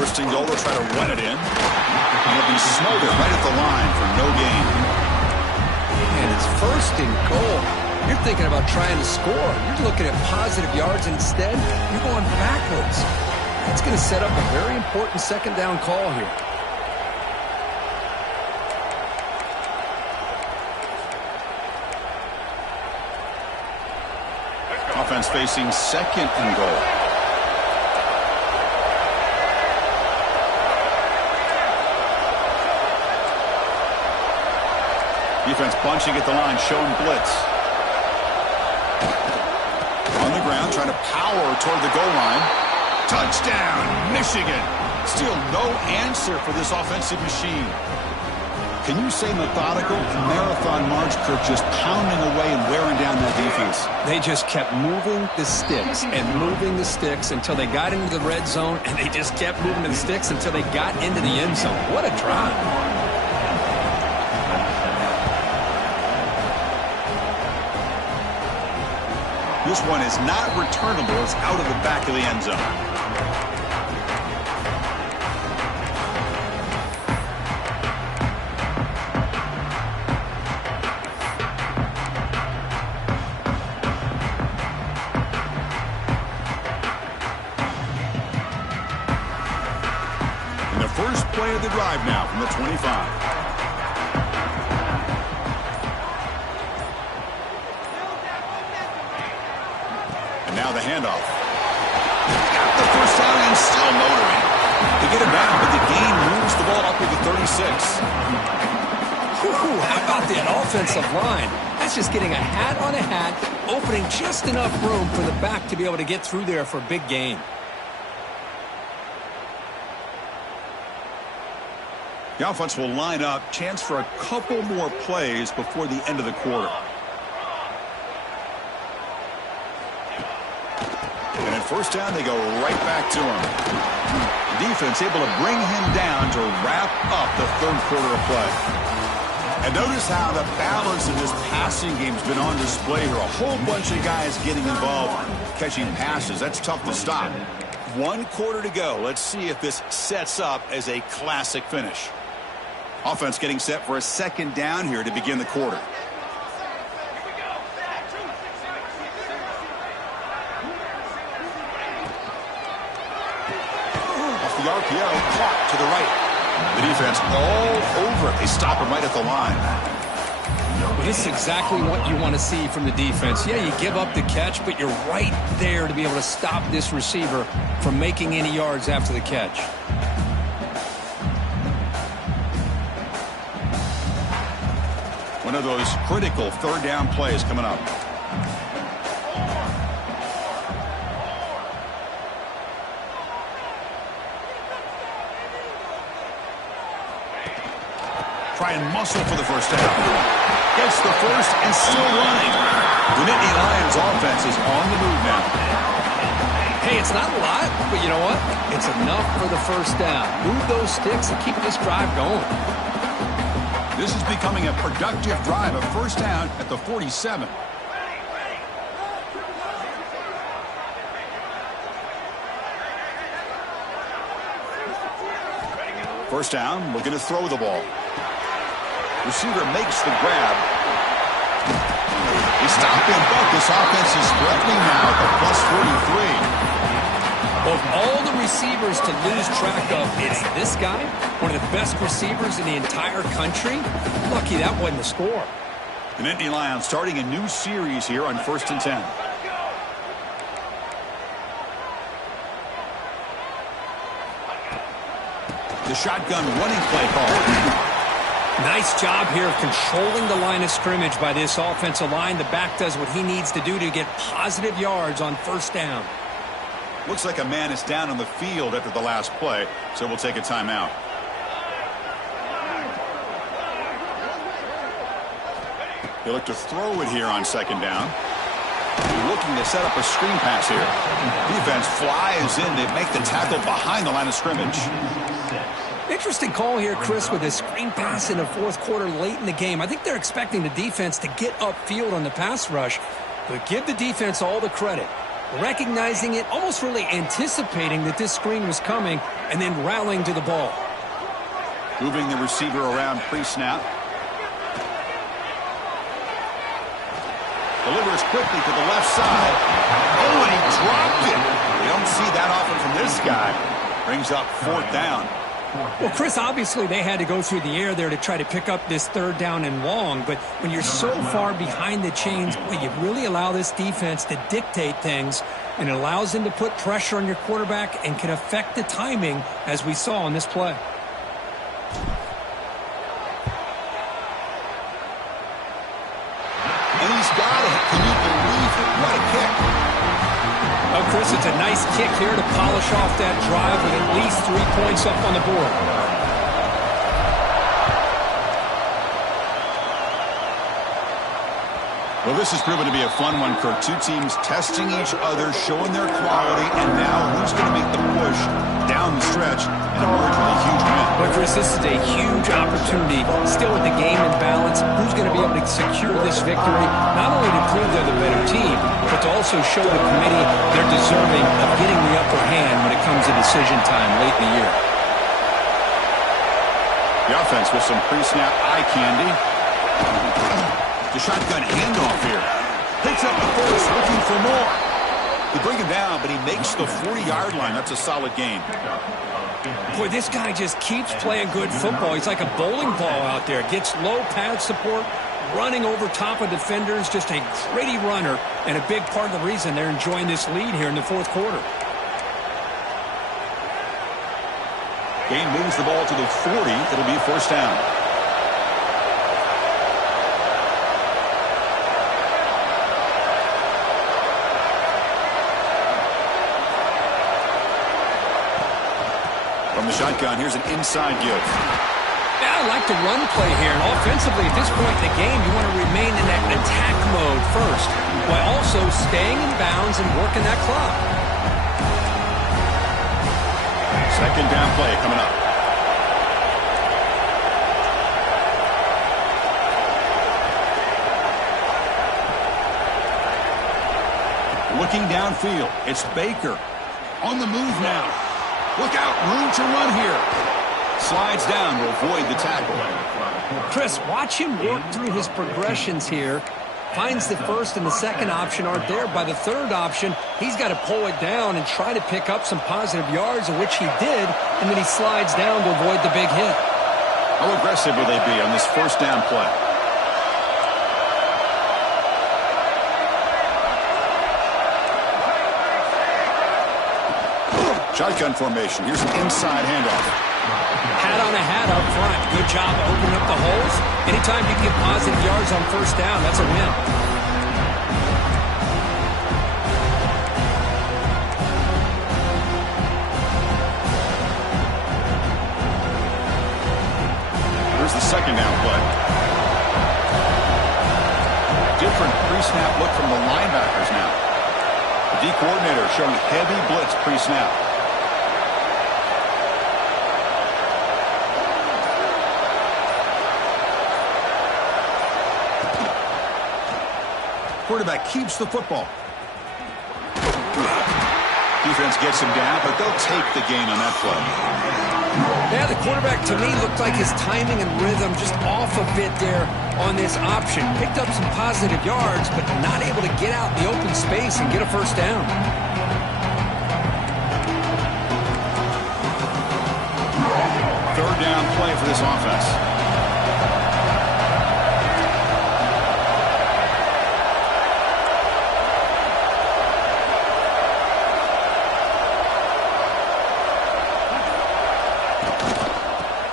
First and goal, they'll try to run it in. And it'll be smothered right at the line for no gain. And it's first and goal. You're thinking about trying to score. You're looking at positive yards, and instead, you're going backwards. That's going to set up a very important second down call here. Offense facing second and goal. Defense bunching at the line, showing blitz. On the ground, trying to power toward the goal line. Touchdown, Michigan. Still no answer for this offensive machine. Can you say methodical? Marathon march, Kirk, just pounding away and wearing down that defense. They just kept moving the sticks and moving the sticks until they got into the red zone, and they just kept moving the sticks until they got into the end zone. What a drive. This one is not returnable. It's out of the back of the end zone. And the first play of the drive now from the 25. Now the handoff. Got the first down and still motoring. They get him down, but the gain moves the ball up to the 36. How about that offensive line? That's just getting a hat on a hat, opening just enough room for the back to be able to get through there for a big gain. The offense will line up. Chance for a couple more plays before the end of the quarter. And at first down, they go right back to him. The defense able to bring him down to wrap up the third quarter of play. And notice how the balance of this passing game has been on display here. A whole bunch of guys getting involved, catching passes. That's tough to stop. 1 quarter to go. Let's see if this sets up as a classic finish. Offense getting set for a second down here to begin the quarter. The RPO caught to the right. The defense all over it. They stop him right at the line. Well, this is exactly what you want to see from the defense. Yeah, you give up the catch, but you're right there to be able to stop this receiver from making any yards after the catch. One of those critical third down plays coming up. Try and muscle for the first down. Gets the first and still running. The Nittany Lions offense is on the move now. Hey, it's not a lot, but you know what? It's enough for the first down. Move those sticks and keep this drive going. This is becoming a productive drive. A first down at the 47. First down, looking to throw the ball. Receiver makes the grab. He stopped him, but this offense is threatening now at the +43. Of all the receivers to lose track of, it's this guy, one of the best receivers in the entire country. Lucky that wasn't the score. The Nittany Lions starting a new series here on 1st and 10. The shotgun running play call. Nice job here of controlling the line of scrimmage by this offensive line. The back does what he needs to do to get positive yards on first down. Looks like a man is down on the field after the last play, so we'll take a timeout. They look to throw it here on second down. Looking to set up a screen pass here. Defense flies in. They make the tackle behind the line of scrimmage. Interesting call here, Chris, with a screen pass in the fourth quarter late in the game. I think they're expecting the defense to get upfield on the pass rush, but give the defense all the credit. recognizing it, almost really anticipating that this screen was coming, and then rallying to the ball. Moving the receiver around pre-snap. Delivers quickly to the left side. Oh, and he dropped it. You don't see that often from this guy. Brings up 4th down. Well, Chris, obviously they had to go through the air there to try to pick up this 3rd down and long, but when you're so far behind the chains, well, you really allow this defense to dictate things, and it allows them to put pressure on your quarterback and can affect the timing, as we saw on this play. And he's got it. Can you believe it? What a kick. Oh, Chris, it's a nice kick here to polish off that drive with at least 3 points up on the board. Well, this has proven to be a fun one, Kurt. Two teams testing each other, showing their quality, and now who's going to make the push down the stretch and emerge with a huge win? But, Chris, this is a huge opportunity. Still with the game in balance, who's going to be able to secure this victory, not only to prove they're the better team, but to also show the committee they're deserving of getting the upper hand when it comes to decision time late in the year. The offense with some pre-snap eye candy. The shotgun handoff here. Picks up the first, looking for more. They bring him down, but he makes the 40-yard line. That's a solid gain. Boy, this guy just keeps playing good football. He's like a bowling ball out there. Gets low pad support, running over top of defenders. Just a gritty runner, and a big part of the reason they're enjoying this lead here in the 4th quarter. Gain moves the ball to the 40. It'll be a 1st down. From the shotgun, here's an inside give. Yeah, I like the run play here. And offensively, at this point in the game, you want to remain in that attack mode first, while also staying in bounds and working that clock. 2nd down play coming up. Looking downfield, it's Baker. On the move now. Look out, room to run here. Slides down to avoid the tackle. Chris, watch him work through his progressions here. Finds the 1st and the 2nd option aren't there. By the 3rd option, he's got to pull it down and try to pick up some positive yards, of which he did, and then he slides down to avoid the big hit. How aggressive will they be on this 1st down play? Shotgun formation. Here's an inside handoff. Hat on a hat up front. Good job opening up the holes. Anytime you get positive yards on 1st down, that's a win. Here's the 2nd down play. Different pre-snap look from the linebackers now. The D coordinator showing heavy blitz pre-snap. Quarterback keeps the football. Defense gets him down, but they'll take the gain on that play. Yeah, the quarterback to me looked like his timing and rhythm just off a bit there on this option. Picked up some positive yards, but not able to get out in the open space and get a 1st down. 3rd down play for this offense.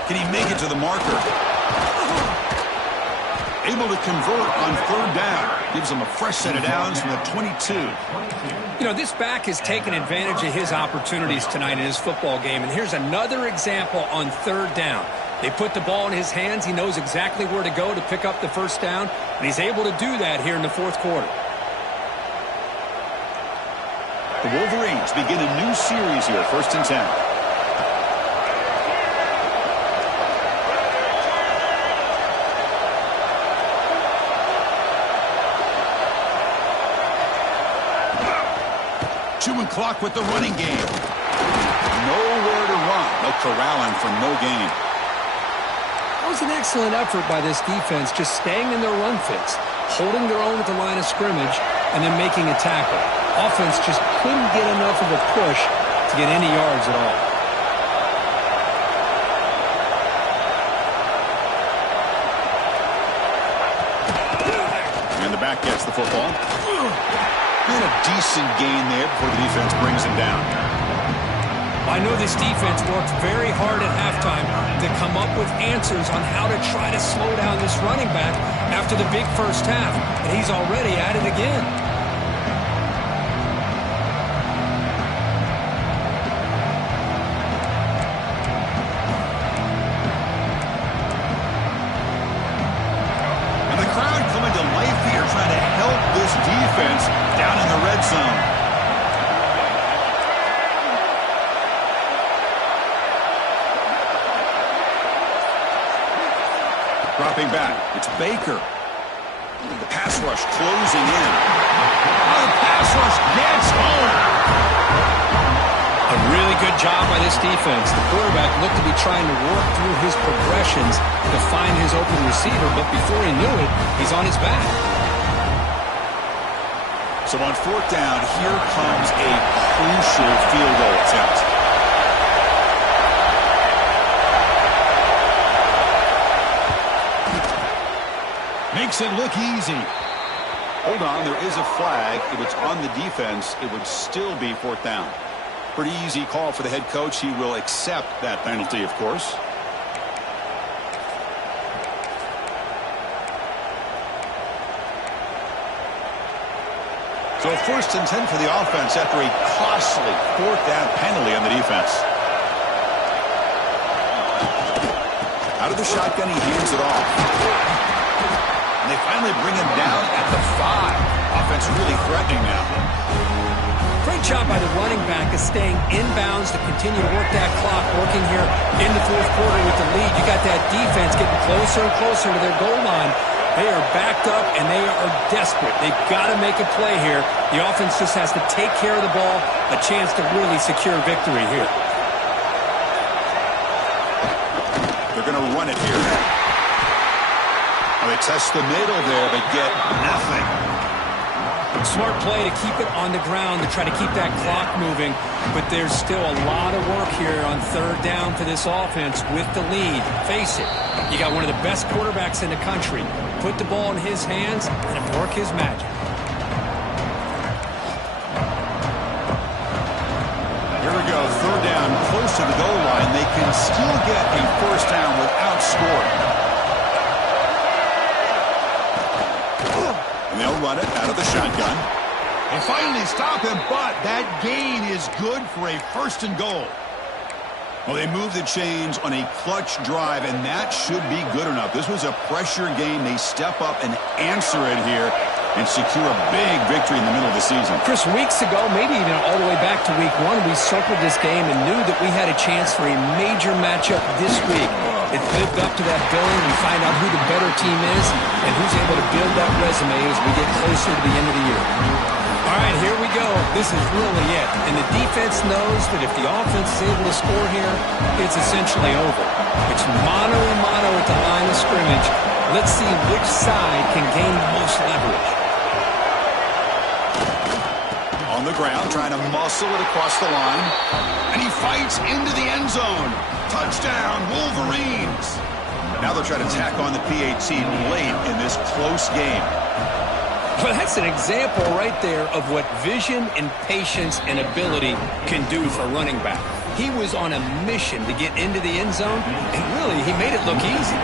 Can he make it to the marker? Able to convert on 3rd down. Gives him a fresh set of downs from the 22. You know, this back has taken advantage of his opportunities tonight in his football game. And here's another example on 3rd down. They put the ball in his hands. He knows exactly where to go to pick up the 1st down. And he's able to do that here in the 4th quarter. The Wolverines begin a new series here. 1st and 10. chewing clock with the running game. Nowhere to run. They'll corral him for no gain. That was an excellent effort by this defense, just staying in their run fits, holding their own at the line of scrimmage, and then making a tackle. Offense just couldn't get enough of a push to get any yards at all. And the back gets the football. And a decent gain there before the defense brings him down. I know this defense worked very hard at halftime to come up with answers on how to try to slow down this running back after the big first half, and he's already at it again. And the crowd coming to life here trying to help this defense down in the red zone. Dropping back, it's Baker. The pass rush closing in. Oh, the pass rush gets home. A really good job by this defense. The quarterback looked to be trying to work through his progressions to find his open receiver, but before he knew it, he's on his back. So on fourth down, here comes a crucial field goal attempt. Makes it look easy. Hold on, there is a flag. If it's on the defense, it would still be fourth down. Pretty easy call for the head coach. He will accept that penalty, of course. So 1st and 10 for the offense after a costly fourth down penalty on the defense. Out of the shotgun, he hands it off. And they finally bring him down at the 5. Offense really threatening now. Great job by the running back of staying inbounds to continue to work that clock, working here in the fourth quarter with the lead. You got that defense getting closer and closer to their goal line. They are backed up, and they are desperate. They've got to make a play here. The offense just has to take care of the ball, a chance to really secure victory here. They're going to run it here. They test the middle there, but get nothing. Smart play to keep it on the ground to try to keep that clock moving, but there's still a lot of work here on third down for this offense with the lead. Face it, you got one of the best quarterbacks in the country. Put the ball in his hands and work his magic. Here we go, third down, close to the goal line. They can still get a first down without scoring. And they'll run it out of the shotgun. They finally stop him, but that gain is good for a 1st and goal. Well, they move the chains on a clutch drive, and that should be good enough. This was a pressure game. They step up and answer it here and secure a big victory in the middle of the season. Chris, weeks ago, maybe even all the way back to week 1, we circled this game and knew that we had a chance for a major matchup this week. It lived up to that billing. We find out who the better team is and who's able to build that resume as we get closer to the end of the year. All right, here we go. This is really it. And the defense knows that if the offense is able to score here, it's essentially over. It's mano a mano at the line of scrimmage. Let's see which side can gain the most leverage. On the ground, trying to muscle it across the line. And he fights into the end zone. Touchdown, Wolverines. Now they'll try to tack on the PAT late in this close game. Well, that's an example right there of what vision and patience and ability can do for a running back. He was on a mission to get into the end zone, and really, he made it look easy.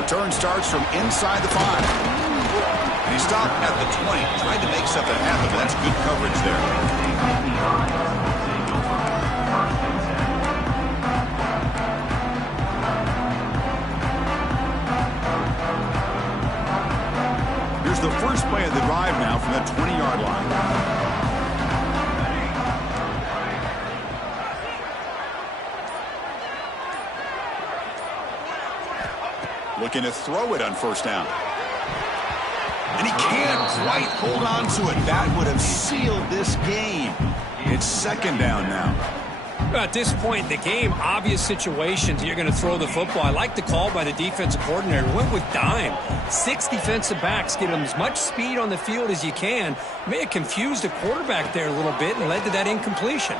Return starts from inside the 5. And he stopped at the 20. Tried to make something happen, but that's good coverage there. Here's the first play of the drive now from that 20-yard line. Looking to throw it on first down. And he can't quite hold on to it. That would have sealed this game. It's second down now. At this point in the game, obvious situations, you're going to throw the football. I like the call by the defensive coordinator. Went with dime. 6 defensive backs, get them as much speed on the field as you can. May have confused the quarterback there a little bit and led to that incompletion.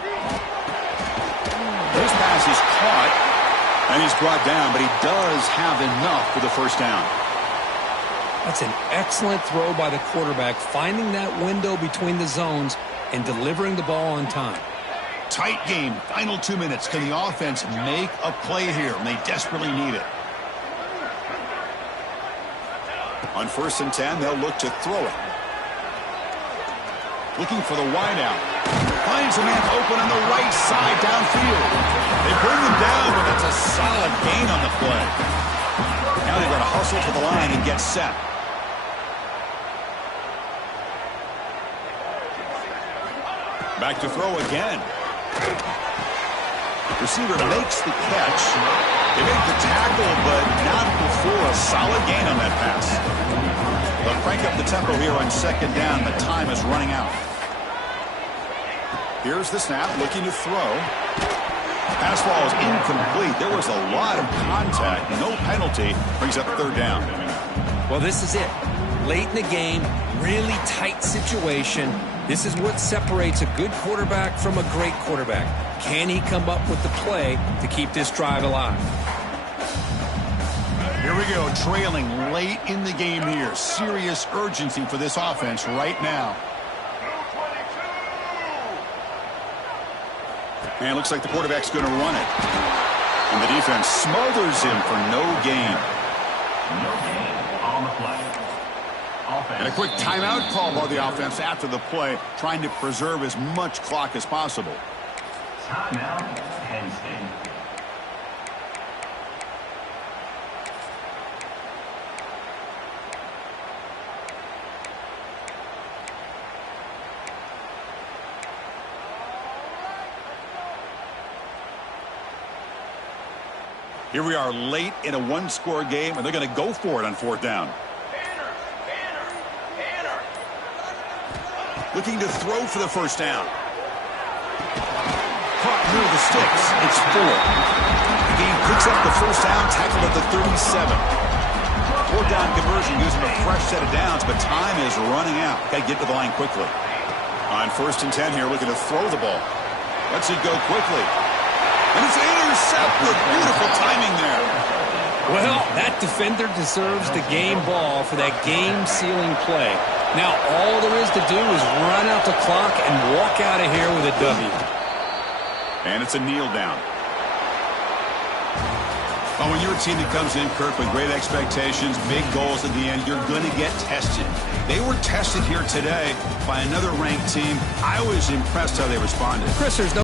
His pass is caught, and he's brought down, but he does have enough for the first down. That's an excellent throw by the quarterback, finding that window between the zones and delivering the ball on time. Tight game, final 2 minutes. Can the offense make a play here? And they desperately need it. On 1st and 10, they'll look to throw it. Looking for the wideout. Finds a man open on the right side downfield. They bring him down, but that's a solid gain on the play. Now they've got to hustle to the line and get set. Back to throw again. Receiver makes the catch. They make the tackle, but not before a solid gain on that pass. They'll crank up the tempo here on second down. The time is running out. Here's the snap, looking to throw. Pass ball is incomplete. There was a lot of contact. No penalty. Brings up third down. Well, this is it. Late in the game, really tight situation. This is what separates a good quarterback from a great quarterback. Can he come up with the play to keep this drive alive? Here we go, trailing late in the game here. Serious urgency for this offense right now. And it looks like the quarterback's going to run it. And the defense smothers him for no gain. No gain on the play. And a quick timeout call by the offense after the play, trying to preserve as much clock as possible. Timeout, Penn State. Here we are late in a one-score game, and they're going to go for it on fourth down. Looking to throw for the first down. Caught near the sticks. It's 4. The game picks up the first down, tackled at the 37. Fourth down conversion gives them a fresh set of downs, but time is running out. Got to get to the line quickly. On 1st and 10 here, looking to throw the ball. Lets it go quickly. And it's intercepted. Beautiful timing there. Well, that defender deserves the game ball for that game-sealing play. Now all there is to do is run out the clock and walk out of here with a W. And it's a kneel down. Well, when you're a team that comes in, Kirk, with great expectations, big goals at the end, you're going to get tested. They were tested here today by another ranked team. I was impressed how they responded. Chris, there's no